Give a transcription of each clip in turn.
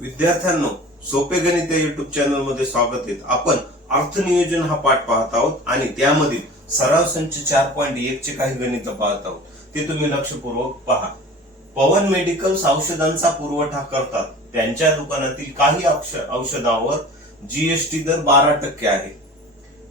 विद्यार्थ्यांनो, सोपे गणित या युट्यूब चॅनल मध्ये स्वागत आहे। आपण अर्थनियोजन हा पाठ पाहत आहोत आणि त्यामधील सराव संच 4.1 चे काही गणित पाहत आहोत। ते तुम्ही लक्षपूर्वक पहा। पवन मेडिकल्स औषधांचा पुरवठा करतात। त्यांच्या दुकानातील काही औषधांवर जीएसटी दर 12% आहे।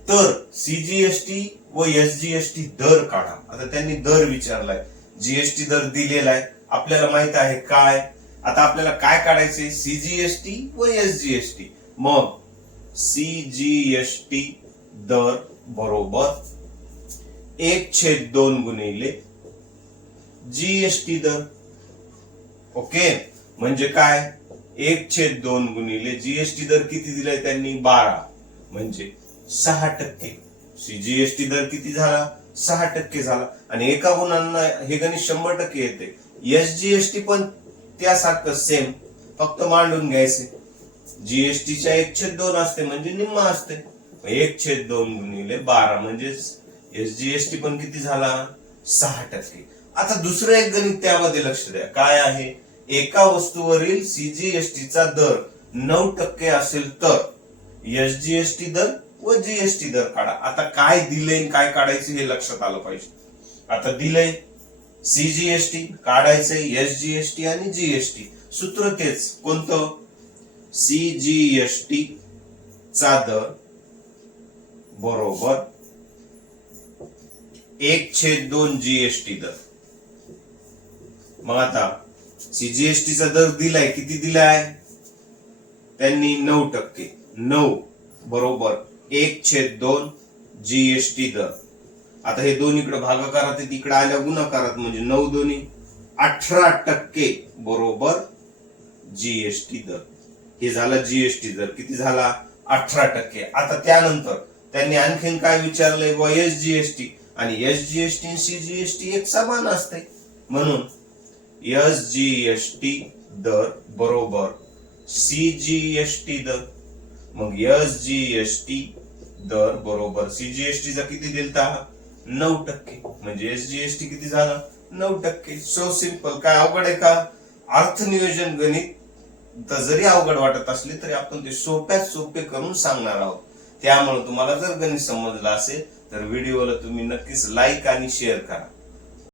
तर सीजीएसटी व एसजीएसटी दर काढा। आता त्यांनी दर विचारलाय, जीएसटी दर दिलेला आहे, आपल्याला माहित आहे काय। आता आपल्याला काय काढायचे, सीजीएसटी व एसजीएसटी। मग सीजीएसटी दर बरोबर 1/2 गुणिले जीएसटी दर। ओके, म्हणजे काय, 1/2 गुणिले जीएसटी दर किती दिलाय त्यांनी, 12, म्हणजे 6%। सीजीएसटी दर किती झाला, 6% झाला। आणि एका गुणांना हे गणित 100% येते। एसजीएसटी पण त्यासारखं सेम, फक्त मांडून घ्यायचे। जीएसटीच्या 1/2 असते म्हणजे निम्मा असते। 1/2 गुणिले 12 म्हणजे एसजीएसटी पण किती झाला, 6%। आता दुसरं एक गणित त्यामध्ये लक्ष द्या, काय आहे, एका वस्तूवरील सीजीएसटीचा दर 9% असेल तर एसजीएसटी दर व जीएसटी दर काढा। आता काय दिले काय काढायचे हे लक्षात आलं पाहिजे। आता दिले सीजीएसटी काढायचे, एसजीएसटी आणि जीएसटी, सूत्र तेच, कोणतं, सीजीएसटी चा दर बरोबर 1/2 जीएसटी दर। मग आता सीजीएसटी चा दर दिलाय, किती दिलाय त्यांनी, 9%। 9 बरोबर 1/2 जीएसटी दर। आता हे दोन इकडे भागाकारात आहेत, इकडे आल्या गुणाकारात, म्हणजे 9 दोन्ही 18% बरोबर जीएसटी दर। हे झाला जीएसटी दर, किती झाला, 18%। आता त्यानंतर त्यांनी आणखीन काय विचारलंय, व एसजीएसटी, आणि एसजीएसटी आणि सीजीएसटी एक समान असते, म्हणून एसजीएसटी दर बरोबर सीजीएसटी दर। मग एसजीएसटी दर बरोबर सीजीएसटीचा किती दिलता, 9%, म्हणजे एसजीएसटी किती झाला, 9%। So simple. काय अवघड आहे का, अर्थनियोजन गणित जरी अवघड वाटत असले तरी आपण ते सोप्यात सोपे करून सांगणार आहोत। त्यामुळे तुम्हाला जर गणित समजलं असेल तर व्हिडिओला तुम्ही नक्कीच लाईक आणि शेअर करा।